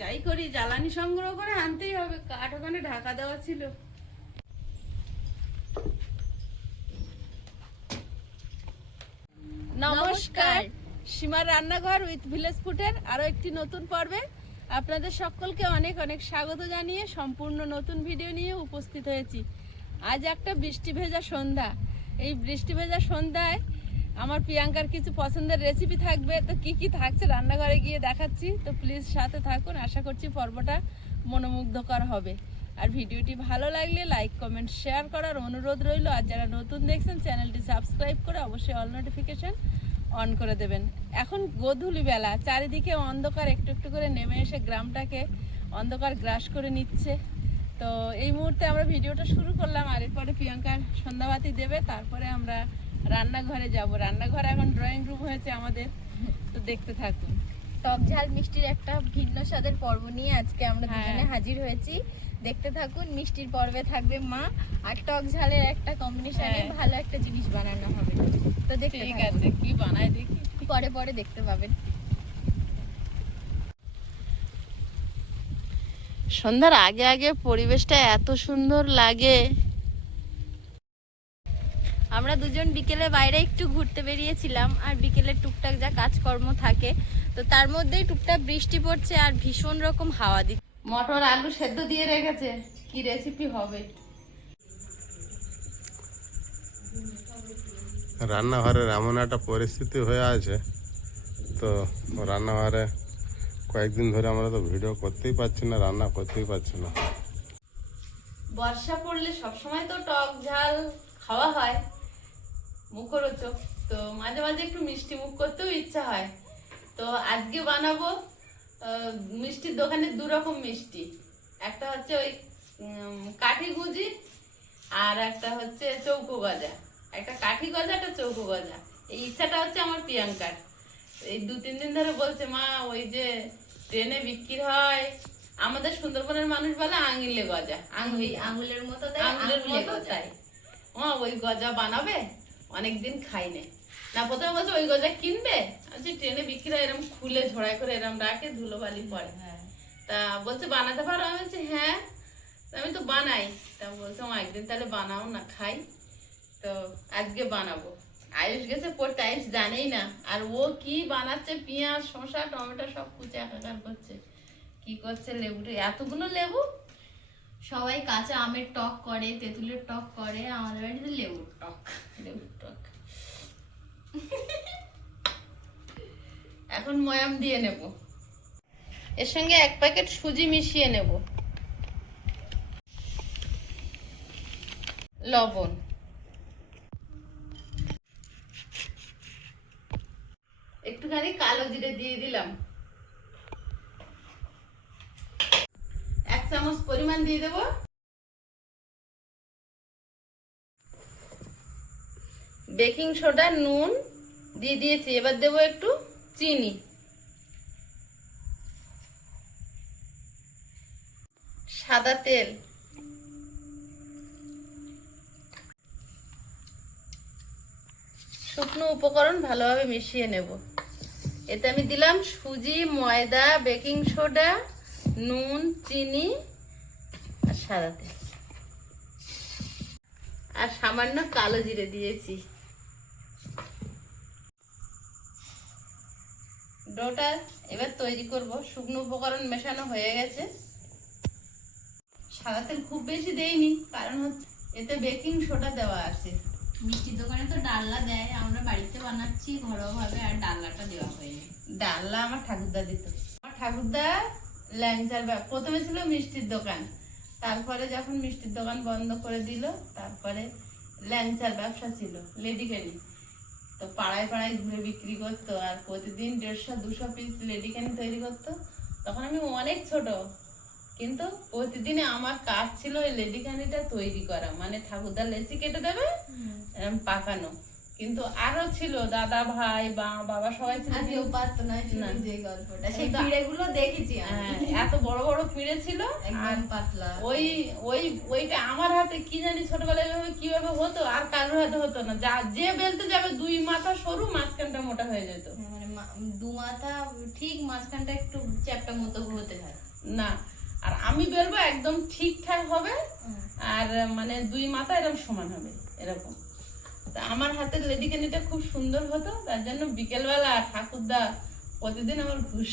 যাই করি জ্বালানি সংগ্রহ করে আনতেই হবে, কাঠ ওখানে ঢাকা দেওয়া ছিল। নমস্কার, সীমার রান্নাঘর উইথ ভিলেজ ফুডের আরো একটি নতুন পর্বে আপনাদের সকলকে অনেক অনেক স্বাগত জানিয়ে সম্পূর্ণ নতুন ভিডিও নিয়ে উপস্থিত হয়েছি। আজ একটা বৃষ্টি ভেজা সন্ধ্যা। এই বৃষ্টি ভেজা সন্ধ্যায় আমার প্রিয়াঙ্কার কিছু পছন্দের রেসিপি থাকবে। তো কি কি থাকছে রান্নাঘরে গিয়ে দেখাচ্ছি, তো প্লিজ সাথে থাকুন। আশা করছি পর্বটা মনোমুগ্ধকর হবে। আর ভিডিওটি ভালো লাগলে লাইক কমেন্ট শেয়ার করার অনুরোধ রইল। আর যারা নতুন দেখছেন চ্যানেলটি সাবস্ক্রাইব করে অবশ্যই অল নোটিফিকেশন অন করে দেবেন। এখন গোধূলি বেলা, চারিদিকে অন্ধকার একটু একটু করে নেমে এসে গ্রামটাকে অন্ধকার গ্রাস করে নিচ্ছে। তো এই মুহূর্তে আমরা ভিডিওটা শুরু করলাম, আর এরপরে প্রিয়াঙ্কার সন্ধ্যাবাতি দেবে, তারপরে আমরা রান্নাঘরে যাব। রান্নাঘরে এখন ড্রয়িং রুম হয়েছে আমাদের, তো দেখতে থাকুন। টক ঝাল মিষ্টির একটা ভিন্ন স্বাদের পর্ব নিয়ে আজকে আমরা দুজনে হাজির হয়েছি। দেখতে থাকুন। মিষ্টির পর্বে থাকবে মা, আর টক ঝালের একটা কম্বিনেশনে ভালো একটা জিনিস বানানো হবে। তো দেখতে ঠিক আছে, কি বানায় দেখি, পরে পরে দেখতে পাবেন। সন্ধ্যার আগে আগে পরিবেশটা এত সুন্দর লাগে। আমরা দুজন বিকেলে বাইরে একটু ঘুরতে বেরিয়েছিলাম, আর বিকেলে টুকটাক যা কাজকর্ম থাকে, তো তার মধ্যেই টুকটাক বৃষ্টি পড়ছে আর ভীষণ রকম হাওয়া দিচ্ছে। মটর আলু সেদ্ধ দিয়ে রেখেছে, কি রেসিপি হবে? রান্নাঘরের এমন একটা পরিস্থিতি হয়ে আছে, তো রান্নাঘরে কয়েকদিন ধরে আমরা তো ভিডিও করতেই পারছি না, রান্না করতেই পারছি না। বর্ষা পড়লে সবসময় তো টক ঝাল খাওয়া হয়, মুখরোচক, তো মাঝে মাঝে একটু মিষ্টি মুখ করতেও ইচ্ছা হয়। তো আজকে বানাবো মিষ্টির দোকানের দু রকম মিষ্টি। একটা হচ্ছে ওই কাঠি গুজি, আর একটা হচ্ছে চৌকো গজা। একটা কাঠি গজা, একটা চৌকো গজা। এই ইচ্ছাটা হচ্ছে আমার প্রিয়াঙ্কার। এই 2-3 দিন ধরে বলছে, মা ওই যে ট্রেনে বিক্রি হয়, আমাদের সুন্দরবনের মানুষ বলে আঙিলে গজা, আঙুলের মতো আঙুলের মতো, তাই মা ওই গজা বানাবে, অনেকদিন খাই না। প্রথমে বলছে ওই গজা কিনবে, আচ্ছা ট্রেনে বিক্রি হয় এরকম খুলে ঝোড়াই করে এরকম রাখে, ধুলোবালি পড়ে, তা বলছে বানাতে পারো? আমি বলছি হ্যাঁ, আমি তো বানাই। তা বলছে মা একদিন তাহলে বানাও না, খাই। তো আজকে বানাবো। আয়ুষ গেছে পড়তে, আয়ুষ জানেই না, আর ও কি বানাচ্ছে, পেঁয়াজ শসা টমেটো সব কুচে একাকার করছে। কি করছে, লেবুটা এতগুলো লেবু। সবাই কাঁচা আমের টক করে, তেঁতুলের টক করে, আমাদের বাড়িতে লেবুর টক। লেবুর টক এখন ময়াম দিয়ে নেব, এর সঙ্গে 1 প্যাকেট সুজি মিশিয়ে নেব, লবণ, একটুখানি কালো জিরে দিয়ে দিলাম, 1 চামচ পরিমাণ দিয়ে দেব বেকিং সোডা, নুন দিয়ে দিয়েছি। এবার দেবো একটু চিনি, সাদা তেল, শুকনো উপকরণ ভালোভাবে মিশিয়ে নেব। এতে আমি দিলাম সুজি, ময়দা, বেকিং সোডা, নুন, চিনি আর সাদা তেল, আর সামান্য কালো জিরে দিয়েছি। ডোটা এবার তৈরি করব। শুকনো উপকরণ মেশানো হয়ে গেছে। সাদা তেল খুব বেশি দেইনি, কারণ হচ্ছে এতে বেকিং সোডা দেওয়া আছে। মিষ্টির দোকানে তো ডালনা দেয়, আমরা বাড়িতে বানাচ্ছি ঘরোয়াভাবে, আর ডালনাটা দেওয়া হয়নি। ডালনা আমার ঠাকুরদা দিত। আমার ঠাকুরদা ল্যাংচার প্রথমে ছিল মিষ্টির দোকান, তারপরে যখন মিষ্টির দোকান বন্ধ করে দিল, তারপরে ল্যাংচার ব্যবসা ছিল, লেডিকেনি। তো পাড়ায় পাড়ায় ঘুরে বিক্রি করতো, আর প্রতিদিন 150-200 পিস লেডিকেনি তৈরি করতো। তখন আমি অনেক ছোট, কিন্তু প্রতিদিনে আমার কাজ ছিল ওই লেডিকেনিটা তৈরি করা, মানে ঠাকুরদা লেচি কেটে দেবে, পাকানো। কিন্তু আরো ছিল দাদা, ভাই, বাবা সবাই ছিল, কেউ পারতো না। যে গল্পটা, সেই পিঁড়েগুলো দেখেছি এত বড় বড় পিঁড়ে ছিল, একদম পাতলা। ওইটা আমার হাতে কি জানি ছোটবেলায় কিভাবে হতো, আর কারোর হাতে হতো না। যে বেলতে যাবে 2 মাথা সরু, মাঝখানটা মোটা হয়ে যেত। মানে 2 মাথা ঠিক, মাঝখানটা একটু চ্যাপটা মতো হতে হয়। না, আর আমি বেলবো একদম ঠিকঠাক হবে, আর মানে দুই মাথা এরকম সমান হবে এরকম। তা আমার হাতের লেডিকেনিটা খুব সুন্দর হতো, তার জন্য বিকেলবেলা ঠাকুরদা প্রতিদিন আমার ঘুষ।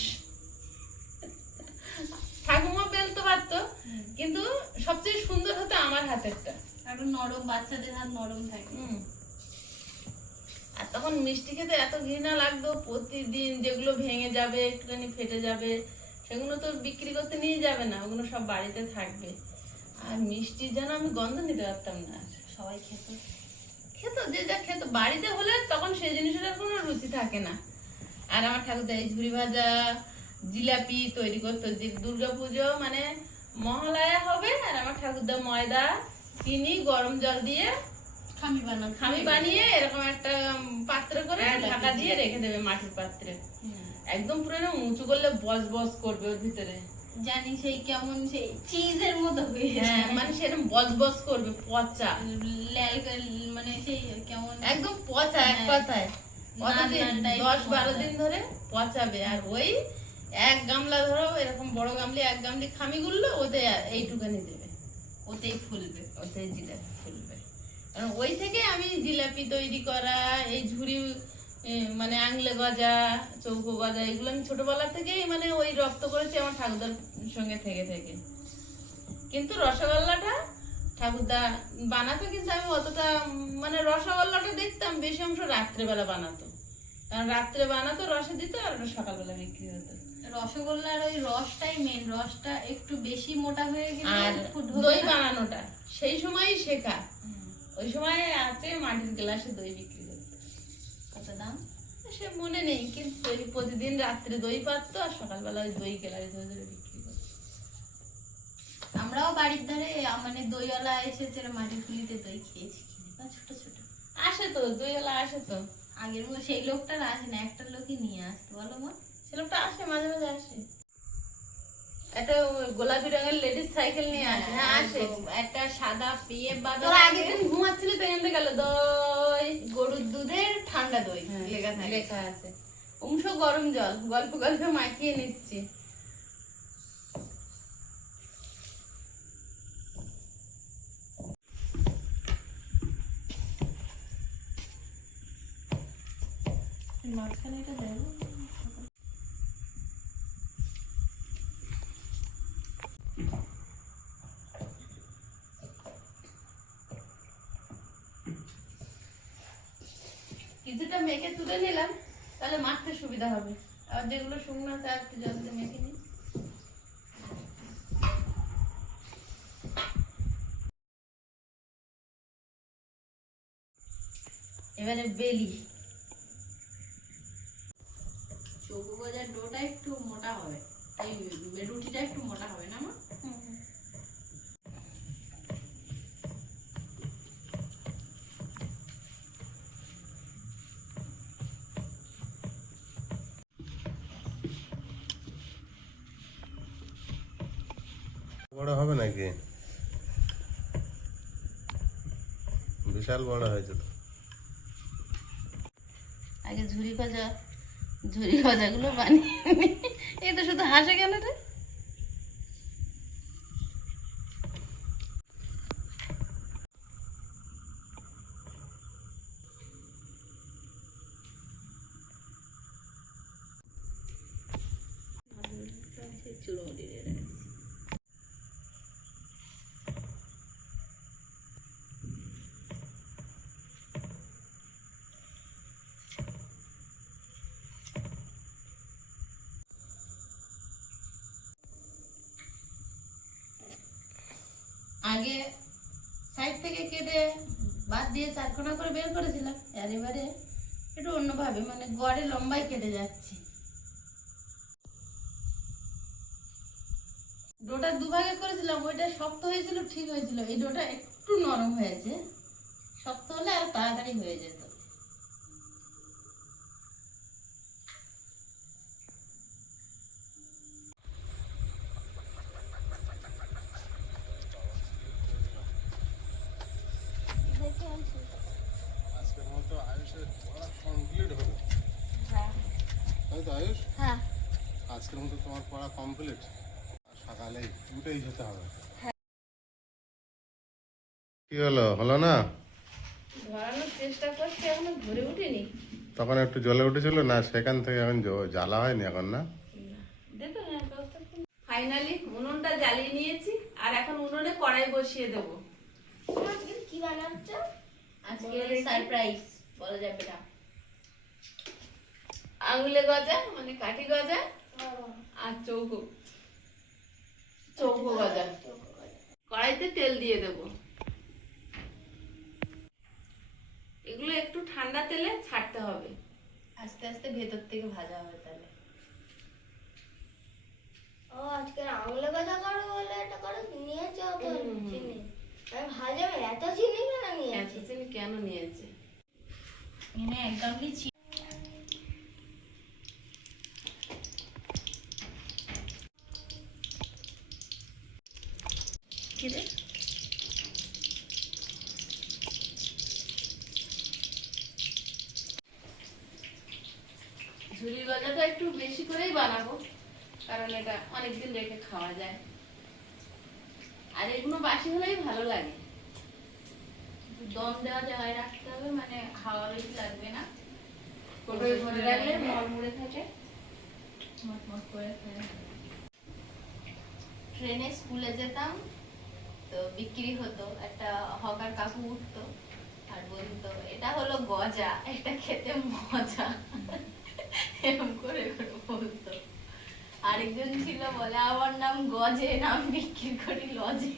ঠাকুমা বেলতে পারতো, কিন্তু সবচেয়ে সুন্দর হতো আমার হাতেরটা। একটু নরম, বাচ্চাদের হাত নরম থাকে। আর তখন মিষ্টি খেতে এত ঘৃণা লাগতো, প্রতিদিন যেগুলো ভেঙে যাবে, একটুখানি ফেটে যাবে, সেগুলো তো বিক্রি করতে নিয়ে যাবে না, ওগুলো সব বাড়িতে থাকবে। আর মিষ্টির যেন আমি গন্ধ নিতে পারতাম না। সবাই খেত, যে যা খেত বাড়িতে হলে তখন সেই জিনিসটার কোনো রুচি থাকে না। আর আমার ঠাকুরদা এই ঝুড়ি ভাজা, জিলাপি তৈরি করতো। যে দুর্গাপুজো মানে মহালয়া হবে, আর আমার ঠাকুরদা ময়দা, চিনি, গরম জল দিয়ে খামি বানিয়ে এরকম একটা পাত্র করে ঢাকা দিয়ে রেখে দেবে, মাটির পাত্রে। একদম পুরো উঁচু করলে বস বস করবে ওর ভিতরে, জানি সেই কেমন সেই চিজের মতো হয়ে হ্যাঁ, মানে সেরকম বস বস করবে, পচা মানে সেই কেমন একদম পচা, এক কথায় 10-12 দিন ধরে পচাবে। আর ওই এক গামলা ধরো এরকম বড় গামলি, এক গামলি খামি গুললো ওতে এইটুকানি দেবে, ওতেই ফুলবে, ওতেই জিলাপি ফুলবে। কারণ ওই থেকে আমি জিলাপি তৈরি করা, এই ঝুড়ি মানে আংলে গজা, চৌকো গজা, এগুলো আমি ছোটবেলা থেকেই মানে ওই রপ্ত করেছি আমার ঠাকুরদার সঙ্গে থেকে থেকে। কিন্তু রসগোল্লাটা ঠাকুরদা বানাতো, কিন্তু আমি অতটা মানে রসগোল্লাটা দেখতাম বেশি অংশ রাত্রেবেলা বানাতো, কারণ রাত্রে বানাতো, রসে দিত, আর ওটা সকালবেলা বিক্রি হতো। রসগোল্লার ওই রসটাই মেন, রসটা একটু বেশি মোটা হয়ে গেলে আর দই বানানোটা সেই সময়ই শেখা। ওই সময় আছে মাটির গ্লাসে দই বিক্রি করতো। কত দাম সে মনে নেই, কিন্তু ওই প্রতিদিন রাত্রে দই পাততো, আর সকালবেলা ওই দই গ্লাসে ধরে ধরে বিক্রি করতো। আমরাও বাড়ির ধারে মানে দইওয়ালা এসেছে, মাটির ফুলিতে দই খেয়েছি, ছোট ছোট আসে তো, দইওয়ালা আসে তো। আগের মতো সেই লোকটা আসে না, একটা লোকই নিয়ে আসতো, বলো মা? সে লোকটা আসে, মাঝে মাঝে আসে, একটা গোলাপি রঙের লেডিস সাইকেল নিয়ে আসে। হ্যাঁ আসে, একটা সাদা পেয়ে বাঁধা। তোর আগের দিন ঘুমাচ্ছিলি তো, এনে গেল দই, গরুর দুধের ঠান্ডা দই লেখা আছে। গরম জল গল্প গল্পে মাখিয়ে নিচ্ছি। মাঝখানে এটা দেবো। কিছুটা মেখে তুলে নিলাম, তাহলে মাখতে সুবিধা হবে। আর যেগুলো শুকনো আছে আর একটু জল দিয়ে মেখে নিই। এবারে বেলি। চৌকো গজার ডোটা একটু মোটা হবে, এই রুটিটা একটু মোটা হবে না মা? বড় হবে নাকি? বিশাল বড় হয়েছে তো। আগে ঝুরি ভাজাগুলো বানিয়ে এটা শুধু হাসে কেন রে? আগে সাইড থেকে কেটে বাদ দিয়ে চারকোনা করে বের করেছিলাম, আর এবারে একটু অন্যভাবে মানে গড়ে লম্বাই কেটে যাচ্ছে। ডোটা দুভাগে করেছিলাম, ওইটা শক্ত হয়েছিল, ঠিক হয়েছিল। এই ডোটা একটু নরম হয়েছে, শক্ত হলে আর তাড়াতাড়ি হয়ে যেত। আজকের মতো আয়ুষের পড়া কমপ্লিট হলো। তাই তো আয়ুষ? হ্যাঁ, আজকের মতো তোমার পড়া কমপ্লিট। আর তাহলে উঠেই যেতে হবে। কি হলো, হলো না? ধরানোর চেষ্টা করছি, এখনো ধরে উঠেনি। তখন একটু জ্বলে উঠেছিল না, সেখান থেকে এখন জ্বালা হয়নি এখন না? ফাইনালি উনুনটা জ্বালিয়ে নিয়েছি, আর এখন উনুনে কড়াই বসিয়ে দেবো। আজকে কি বানাচ্ছ? আজকে সারপ্রাইজ বলা যাবে না। আঙুলে গজা মানে কাঠি গজা, আর চৌকো গজা। কড়াইতে তেল দিয়ে দেবো। এগুলো একটু ঠান্ডা তেলে ছাড়তে হবে। আস্তে আস্তে ভেতর থেকে ভাজা হবে তাহলে। ও আজকে আঙুলে গজা করো বলে এটা করে নিয়েছো তো চিনি। আমি ভাজবে এত চিনি কেন নিয়েছি? এত চিনি কেন নিয়েছে? এখানে একদমই ঝুরি গজাটা একটু বেশি করেই বানাবো, কারণ এটা অনেকদিন রেখে খাওয়া যায়, আর এগুলো বাসি হলেই ভালো লাগে। দম দেওয়া জায়গায় রাখতে হবে, মানে হাওয়া বেশি লাগবে না। কোটোয় ভরে রাখলে মরমুড়ে থাকে। মটমট করে ট্রেনে স্কুলে যেতাম তো বিক্রি হতো, একটা হকার কাকু উঠতো আর বলতো এটা হলো গজা, এটা খেতে মজা, এরকম করে করে বলতো। আরেকজন ছিল বলে আমার নাম গজে, নাম বিক্রি করি লজে।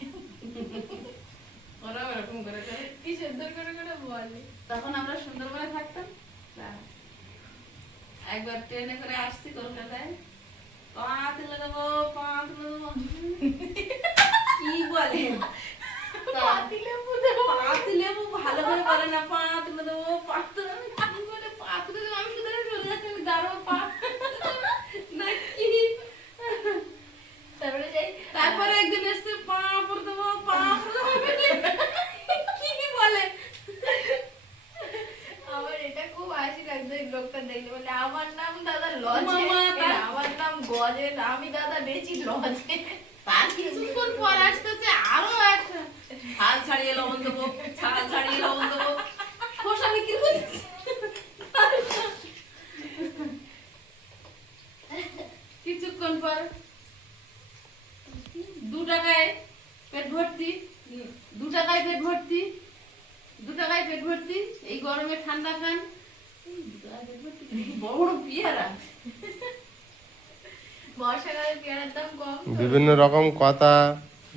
ওরাও এরকম করে করে। কি সুন্দর করে করে বলে। তখন আমরা সুন্দরবনে থাকতাম, একবার ট্রেনে করে আসছি কলকাতায়, পা তুলে দেবো, পা তুলে দেবো, কি বলে পাতি লেবু দেবো। পাতি লেবু ভালো করে বলে না, পা তুলে দেবো, পা তুলে দেবো, কি বলে পা তুলে দেবো, আমি শুধু চলে যাচ্ছি, আমি দাঁড়াবো পা না কি। তারপরে যাই, তারপরে একদিন এসছে পা পরে দেবো, পা পরে দেবো, কি বলে। আমার এটা খুব হাসি লাগতো এই লোকটা দেখলে, বলে আমার নাম দাদা লজে, মামা, তার- আমার নাম গজে, আমি দাদা বেচি লজে। তার কিছুক্ষণ পর আসতেছে আরো একটা, ছাল ছাড়িয়ে লবণ দেবো, ছাল ছাড়িয়ে লবণ দেবো, খোসা বিক্রি করতেছে। কিছুক্ষণ পর 2 টাকায় পেট ভর্তি, 2 টাকায় পেট ভর্তি, 2 টাকায় পেট ভর্তি, এই গরমে ঠান্ডা খান, 2 টাকায় পেট ভর্তি, বড় বড় পেয়ারা। বর্ষাকালে পেয়ারার দাম কম তো। বিভিন্ন রকম কথা,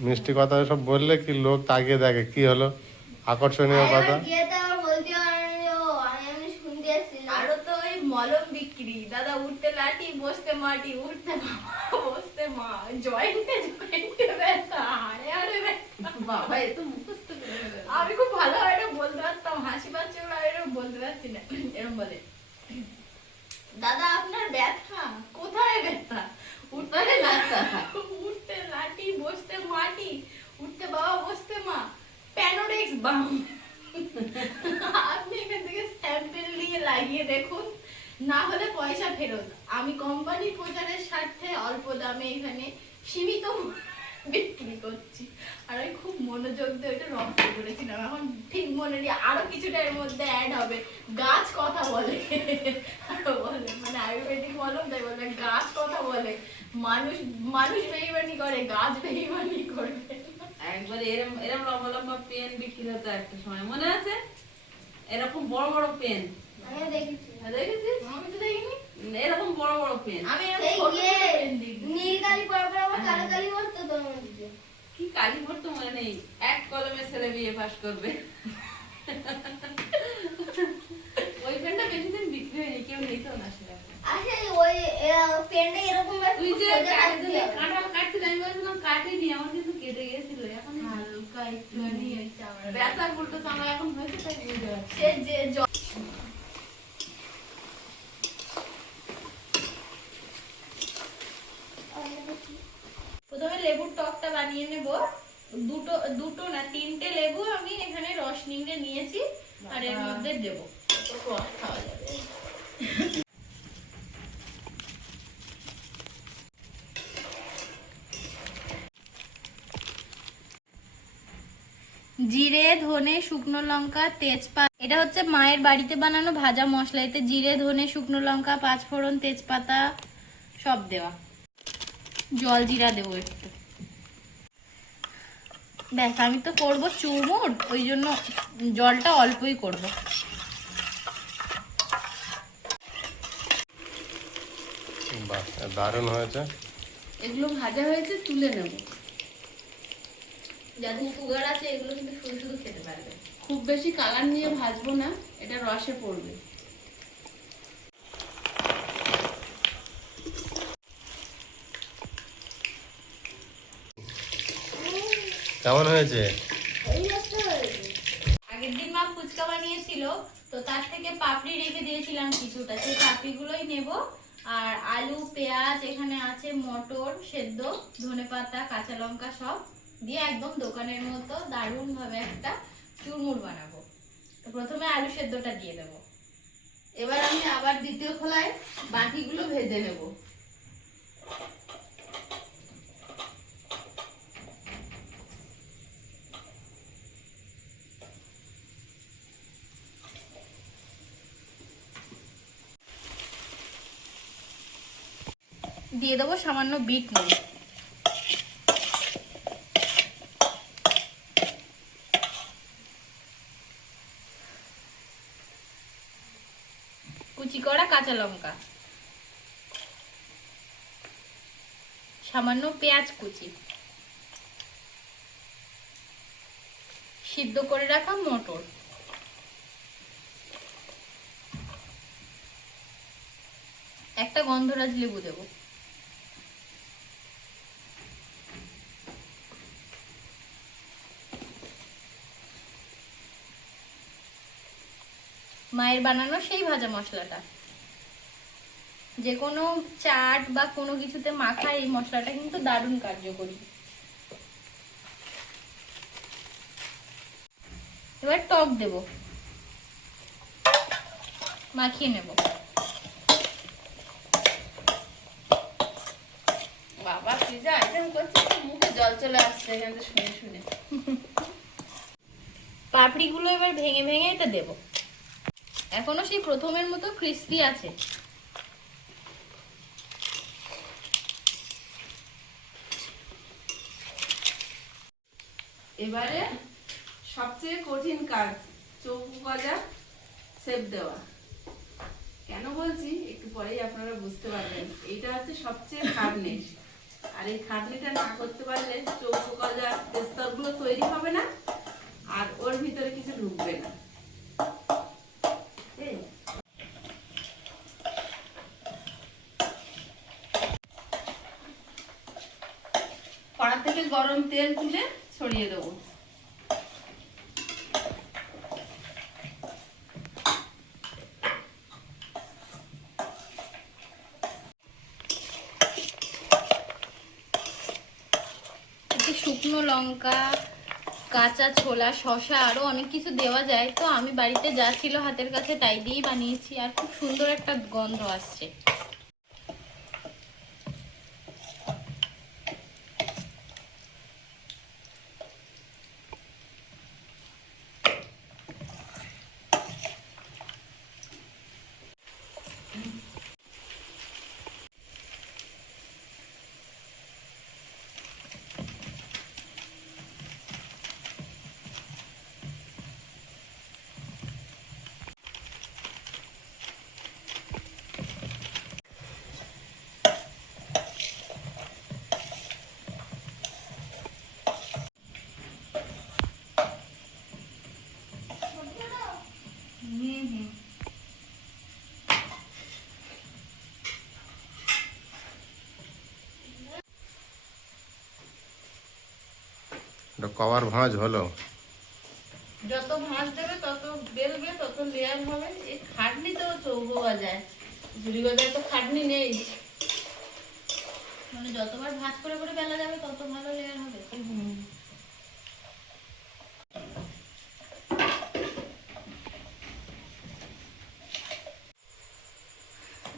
মিষ্টি কথা সব বললে কি লোক তাকিয়ে দেখে, কি হলো আকর্ষণীয় কথা। গিয়ে তো আমার বলতে পারেনি, ও আমি এমনি শুনতে এসেছিলাম। আরো তো ওই মলম বিক্রি, দাদা উঠতে লাঠি বসতে মাটি, উঠতে বাবা বসতে মা, জয়েন্টে ব্যথা, হাড়ে হাড়ে ব্যথা। বাবা এ তো মুখস্থ করে ফেলে। আমি খুব ভালো এটা বলতে পারতাম, হাসি পাচ্ছে বলে আমি এরকম বলতে পারছি না। এরকম বলে, দাদা আপনার ব্যথা কোথায়? ব্যথা উঠতে উঠতে লাঠি বসতে মাটি, উঠতে বাবা বসতে মা, প্যানোডেক্স বাম। আপনি এখান থেকে স্যাম্পেল নিয়ে লাগিয়ে দেখুন, না হলে পয়সা ফেরত। আমি কোম্পানি প্রচারের স্বার্থে অল্প দামে এখানে সীমিত বিক্রি করছি। আর আমি খুব মনোযোগ দিয়ে ওইটা রপ্ত করেছিলাম, এখন ঠিক মনে নেই, আরো কিছুটা এর মধ্যে অ্যাড হবে। গাছ কথা বলে, বলে মানে আয়ুর্বেদিক মলম, তাই বলে গাছ কথা বলে, মানুষ মানুষ বেইমানি করে, গাছ বেইমানি করবে। একবার এরম এরম লম্বা লম্বা পেন বিক্রি হতো একটা সময়, মনে আছে? এরকম বড় বড় পেন আমিও দেখেছি। দেখেছিস? আমি তো দেখিনি। এরকম বড় বড় পেন। আমি সেই এরকম ছোট ইয়ে, ছোট পেন দেখি। নীল কালি পড়ার পর আবার কালো কালি পড়তো তো আমার দিকে। কি কালি পড়তো মনে নেই, এক কলমে ছেলে বিয়ে পাস করবে। ওই পেনটা বেশি দিন বিক্রি হয়নি, কেউ নিত না সেটা। আসলে ওই পেনটা এরকম একটু তুই যে সোজা রাখতে হবে। কাঁঠাল কাটছিস, আমি বলছিলাম কাটেনি, আমার কিন্তু কেটে গেছিল। এখন হালকা একটুখানি ওই চামড়া। ব্যথা উল্টো চামড়া এখন হয়েছে, তাই বুঝতে পারছি। সে যে প্রথমে লেবুর টকটা বানিয়ে নেব। দুটো না 3টে লেবু আমি এখানে রস নিংড়ে নিয়েছি, আর এর মধ্যে দেবো, রস খাওয়া যাবে। জিরে, ধনে, শুকনো লঙ্কা, তেজপাতা। এটা হচ্ছে মায়ের বাড়িতে বানানো ভাজা মশলা। এতে জিরে, ধনে, শুকনো লঙ্কা, পাঁচফোড়ন, তেজপাতা সব দেওয়া। জল জিরা দেবো একটু। ব্যাস, আমি তো করবো চুরমুর, ওই জন্য জলটা অল্পই করব। বাহ, দারুণ হয়েছে। এগুলো ভাজা হয়েছে, তুলে নেব। যাদের সুগার আছে এগুলো কিন্তু শুধু শুধু খেতে পারবে। খুব বেশি কালার নিয়ে ভাজবো না, এটা রসে পড়বে। কেমন হয়েছে? আগের দিন মা ফুচকা বানিয়েছিল, তো তার থেকে পাপড়ি রেখে দিয়েছিলাম কিছুটা, সেই পাপড়িগুলোই নেব। আর আলু, পেঁয়াজ, এখানে আছে মটর সেদ্ধ, ধনেপাতা, কাঁচা লঙ্কা সব দিয়ে একদম দোকানের মতো দারুণ ভাবে একটা চুরমুর বানাবো। তো প্রথমে আলু সেদ্ধটা দিয়ে দেবো। এবার আমি আবার দ্বিতীয় খোলায় বাকিগুলো ভেজে নেব। দিয়ে দেবো সামান্য বিট নুন। কুচি করা কাঁচা লঙ্কা, সামান্য পেঁয়াজ কুচি, সিদ্ধ করে রাখা মটর, একটা গন্ধরাজ লেবু দেবো। মায়ের বানানো সেই ভাজা মশলাটা, যে কোনো চাট বা কোনো কিছুতে মাখা এই মশলাটা কিন্তু দারুণ কার্যকরী। এবার টক দেব, মাখিয়ে নেব। বাবা কি যা আইটেম করছে, মুখে জল চলে আসছে এখান থেকে শুনে শুনে। পাপড়িগুলো এবার ভেঙে ভেঙে এটা দেব। এখনো সেই প্রথমের মতো ক্রিস্পি আছে। এবারে সবচেয়ে কঠিন কাজ, চৌকো গজা শেপ দেওয়া। কেন বলছি একটু পরেই আপনারা বুঝতে পারবেন। এইটা হচ্ছে সবচেয়ে খাটনি, আর এই খাটনিটা না করতে পারলে চৌকো গজা স্তরগুলো তৈরি হবে না, আর ওর ভিতরে কিছু ঢুকবে না। কড়া থেকে গরম তেল তুলে ছড়িয়ে দেবো। শুকনো লঙ্কা, কাঁচা ছোলা, শসা আরো অনেক কিছু দেওয়া যায়। তো আমি বাড়িতে যা ছিল হাতের কাছে তাই দিয়েই বানিয়েছি, আর খুব সুন্দর একটা গন্ধ আসছে। কভার ভাঁজ হলো। যত ভাঁজ দেবে তত বেলবে, তত লেয়ার হবে। এই খাটনি তো চৌকো গজায়, ঝুড়ি গজায় তো খাটনি নেই। মানে যতবার ভাঁজ করে করে বেলা যাবে তত ভালো লেয়ার হবে।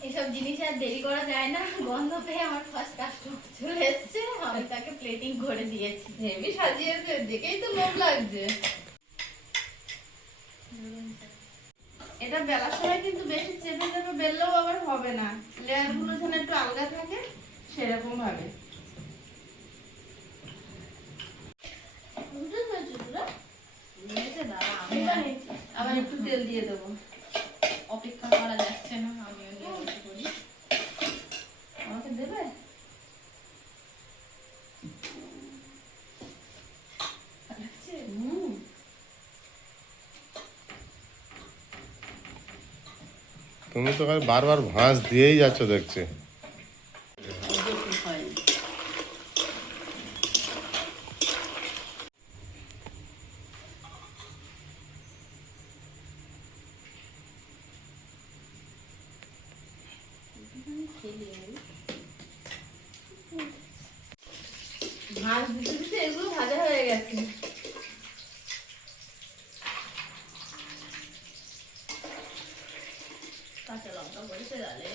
এইসব জিনিস আর দেরি করা যায় না। গন্ধ পেয়ে আমার ফার্স্ট কাস্টমার চলে এসছে, আমি তাকে প্লেটিং করে দিয়েছি। হেভি সাজিয়েছে, দেখেই তো লোভ লাগছে। এটা বেলার সময় কিন্তু বেশি চেপে চেপে বেললেও আবার হবে না, লেয়ার গুলো যেন একটু আলগা থাকে সেরকম ভাবে। বুঝতে পেরেছিস তোরা? নিয়েছে দাঁড়া, আমি আমি জানি। আবার একটু তেল দিয়ে দেবো। অপেক্ষা করা যাচ্ছে না, আমিও নিয়ে বসে পড়ি। আমাকে দেবে? হুম। তুমি তো খালি বারবার ভাঁজ দিয়েই যাচ্ছ দেখছি। ভাঁজ দিতে দিতে এগুলো ভাজা হয়ে গেছে। কাঁচা লঙ্কা পড়েছে ডালে।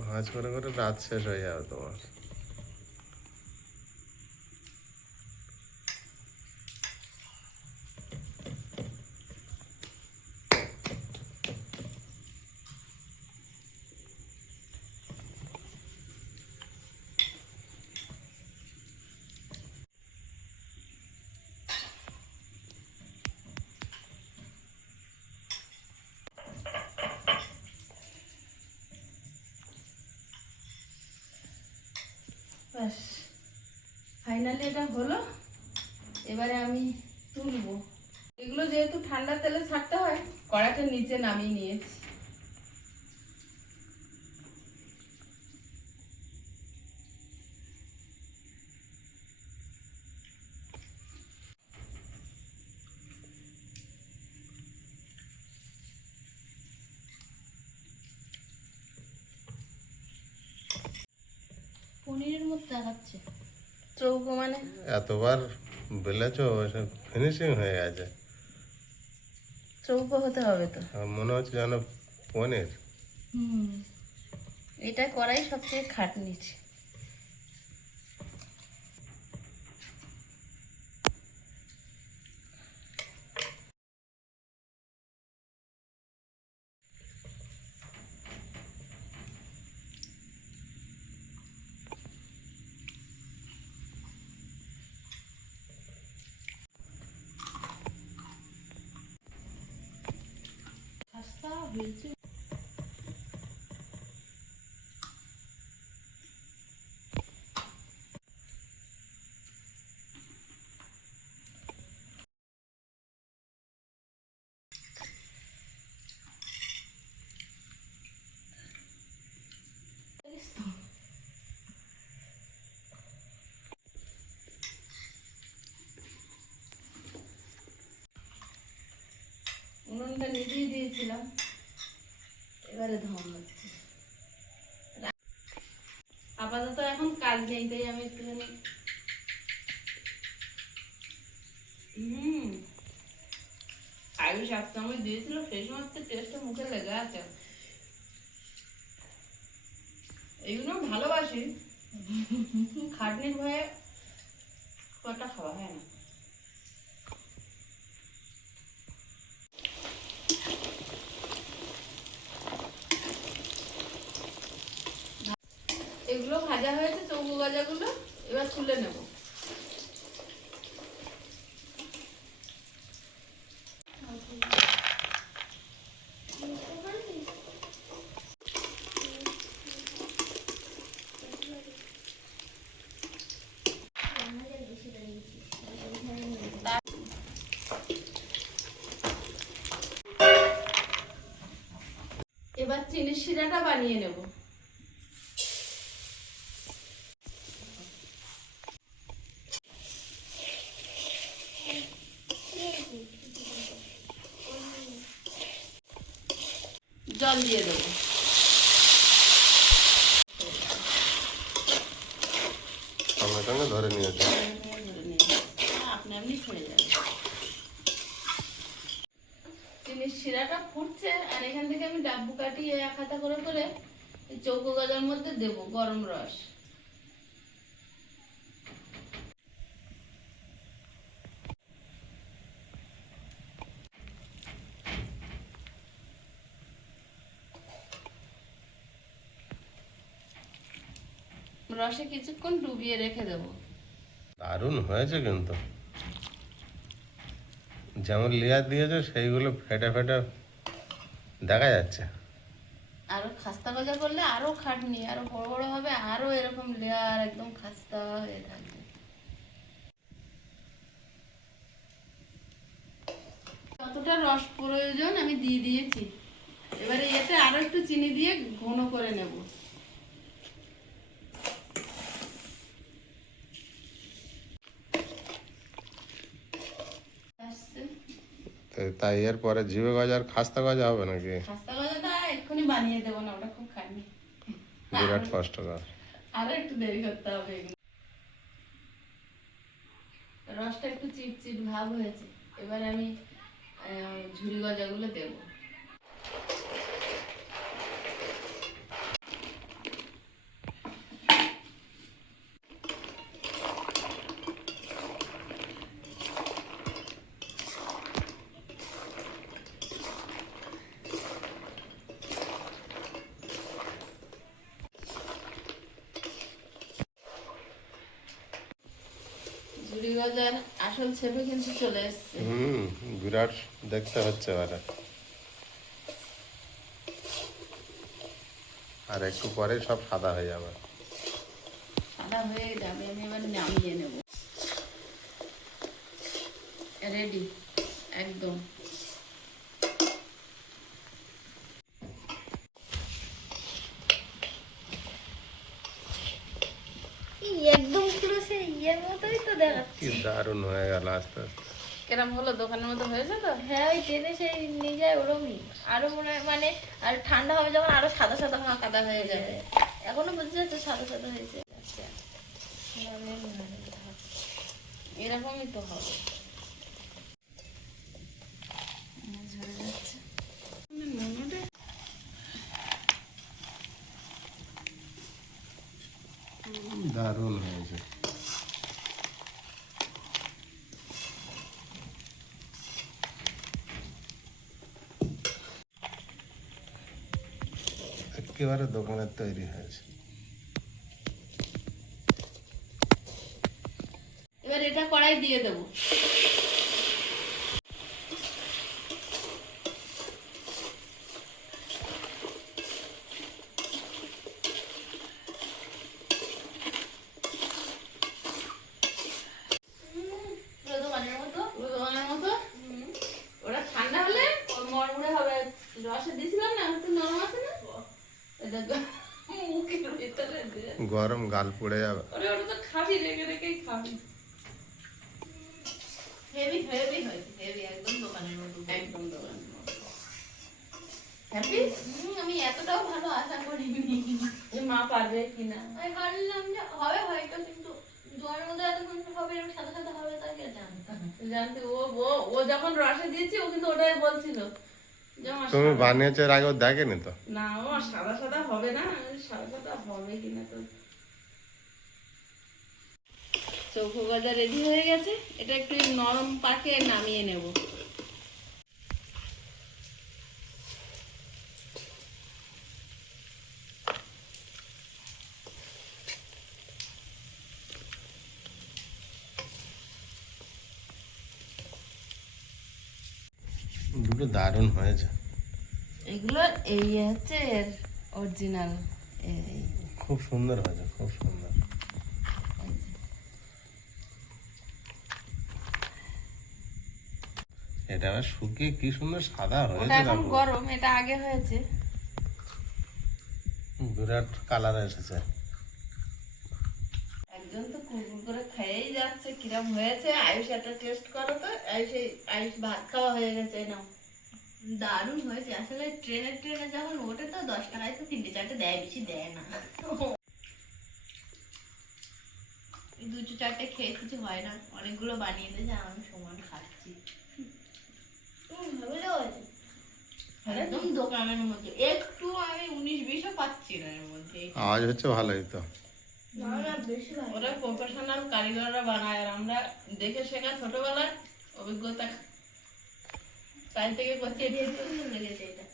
ভাঁজ করে করে রাত শেষ হয়ে যাবে তোমার। ব্যাস, ফাইনালি এটা হলো। এবারে আমি তুলবো। এগুলো যেহেতু ঠান্ডা তেলে ছাড়তে হয়, কড়াইটা নিচে নামিয়ে নিয়েছি। পনিরের মতো দেখাচ্ছে। চৌকো মানে এতবার বেলেছো ফিনিশিং হয়ে গেছে। চৌকো হতে হবে তো। আর মনে হচ্ছে যেন পনির। এটা করাই সবচেয়ে খাটনি। খাস্তা হয়েছে। উনুনটা নিজেই দিয়েছিলাম, এবারে ধম হচ্ছে। আপাতত এখন কাজ নেই, তাই আমি একটুখানি আয়ুষ 1 চামচ দিয়েছিল, সেই সময় টেস্টটা মুখে লেগে আছে। এইগুলো ভালোবাসি, খাটনির ভয়ে কটা খাওয়া হয় না। এগুলো ভাজা হয়েছে, চৌকো ভাজাগুলো এবার তুলে নেব। এবার চিনির শিরাটা বানিয়ে নেব। জল দিয়ে দেবো। সঙ্গে সঙ্গে ধরে নিয়েছে। আপনি আপনি ছড়ে শিরাটা ফুটছে আর এখান থেকে আমি ডাব্বু কাটিয়ে এক হাতা করে করে এই চৌকো গজার মধ্যে দেব গরম রস। রসে কিছুক্ষণ ডুবিয়ে রেখে দেবো। দারুণ হয়েছে কিন্তু, যেমন লেয়ার দিয়েছে সেইগুলো ফেটে ফেটে দেখা যাচ্ছে। আরো খাস্তা গজা করলে আরো খাটনি, আরো বড় বড় হবে, আরো এরকম লেয়ার একদম খাস্তা হয়ে থাকবে। কতটা রস প্রয়োজন আমি দিয়ে দিয়েছি। এবারে এতে আরো একটু চিনি দিয়ে ঘন করে নেব। তাই এর পরে জিভে গজা আর খাস্তা গজা হবে নাকি? খাস্তা গজাটা এক্ষুনি বানিয়ে দেবো না, ওটা খুব খাটনি, বিরাট কষ্টকর। আরো একটু দেরি করতে হবে। রসটা একটু চিটচিট ভাব হয়েছে, এবার আমি ঝুরি গজাগুলো দেবো। ঝুরি গজার আসল ছেপে কিন্তু চলে এসছে। বিরাট দেখতে হচ্ছে এবারে। আর একটু পরে সব সাদা হয়ে যাবে। সাদা হয়ে যাবে, আমি এবার নামিয়ে নেব। রেডি একদম। একদম পুরো সেই ইয়ের মতোই তো দেখাচ্ছে। কি দারুণ হয়ে গেল আস্তে আস্তে। কেরম হলো, দোকানের মতো হয়েছে তো? হ্যাঁ ওই টেনে সেই নিয়ে যায় ওরমই। আরো মনে হয় মানে আর ঠান্ডা হবে যখন আরো সাদা সাদা সাদা হয়ে যাবে। এখনো বুঝতে যাচ্ছে সাদা সাদা হয়েছে। এরকমই তো হবে। ঝরে যাচ্ছে। দারুণ হয়েছে। একেবারে দোকানের তৈরি হয়েছে। এবার এটা কড়াই দিয়ে দেবো। দোকানের মতো দোকানের মতো। ওটা ঠান্ডা হলে মরমুড়ে হবে। রসে দিয়েছিলাম না, একটু নরম আছে না, এটা মুখের ভিতরে দিয়ে গরম গাল পড়ে যাবে। ওটা তো খাবি, রেখে রেখেই খাবি। হেভি হেভি হয়েছে, হেভি একদম দোকানের মতো। একদম দোকানের মতো। হ্যাপি? আমি এতটাও ভালো আশা করিনি। যে মা পারবে কিনা। আমি ভাবলাম যে হবে হয়তো, কিন্তু দোকানের মধ্যে এতক্ষণ হবে এরকম সাদা সাদা হবে তা কে জানতাম। জানতে ও ও ও যখন রসে দিয়েছি ও কিন্তু ওটাই বলছিল যে আমার তুমি সাদা- বানিয়েছো এর আগেও দেখেনি তো? না ও সাদা সাদা হবে না, আমি বলি, সাদা সাদা হবে কিনা তো। চৌকো গজা রেডি হয়ে গেছে, এটা একটু নরম পাকে নামিয়ে নেব। দুটো দারুণ হয়েছে। এগুলো এই হচ্ছে এর অরিজিনাল। খুব সুন্দর হয়েছে, খুব সুন্দর। এটা আবার শুকিয়ে কি সুন্দর সাদা ওটা হয়েছে। এখন দেখো গরম, এটা আগে হয়েছে। বিরাট কালার এসেছে। একজন তো কুকুর করে খেয়েই যাচ্ছে কিরম হয়েছে। আয়ুষ একটা টেস্ট করো তো। আয়ুষ ভাত খাওয়া হয়ে গেছে, নাও। দারুণ হয়েছে। আসলে ট্রেনে যখন ওঠে তো 10 টাকায় তো 3-4টে দেয়, বেশি দেয় না। এই 2-4টে খেয়ে কিছু হয় না, অনেকগুলো বানিয়ে দিয়েছে, আমি সমান খাচ্ছি। ভালো হয়েছে। একদম দোকানের মধ্যে, একটু আমি 19-20ও পাচ্ছি না এর মধ্যে। আওয়াজ হচ্ছে ভালোই তো। না না বেশি ভালো। ওরা প্রফেশনাল কারিগররা বানায়, আর আমরা দেখে শেখা ছোটবেলার অভিজ্ঞতা, তাই থেকে করছি। এটা একটু সুন্দর লেগেছে এটা।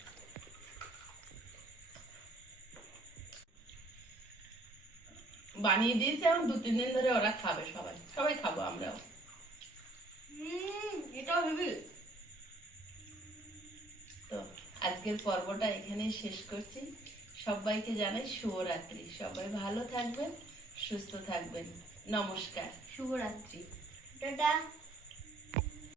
বানিয়ে দিয়েছে, এখন 2-3 দিন ধরে ওরা খাবে, সবাই সবাই খাবো আমরাও। এটাও হেবি। তো আজকের পর্বটা এখানেই শেষ করছি। সবাইকে জানাই শুভরাত্রি। সবাই ভালো থাকবেন, সুস্থ থাকবেন। নমস্কার, শুভরাত্রি। টাটা।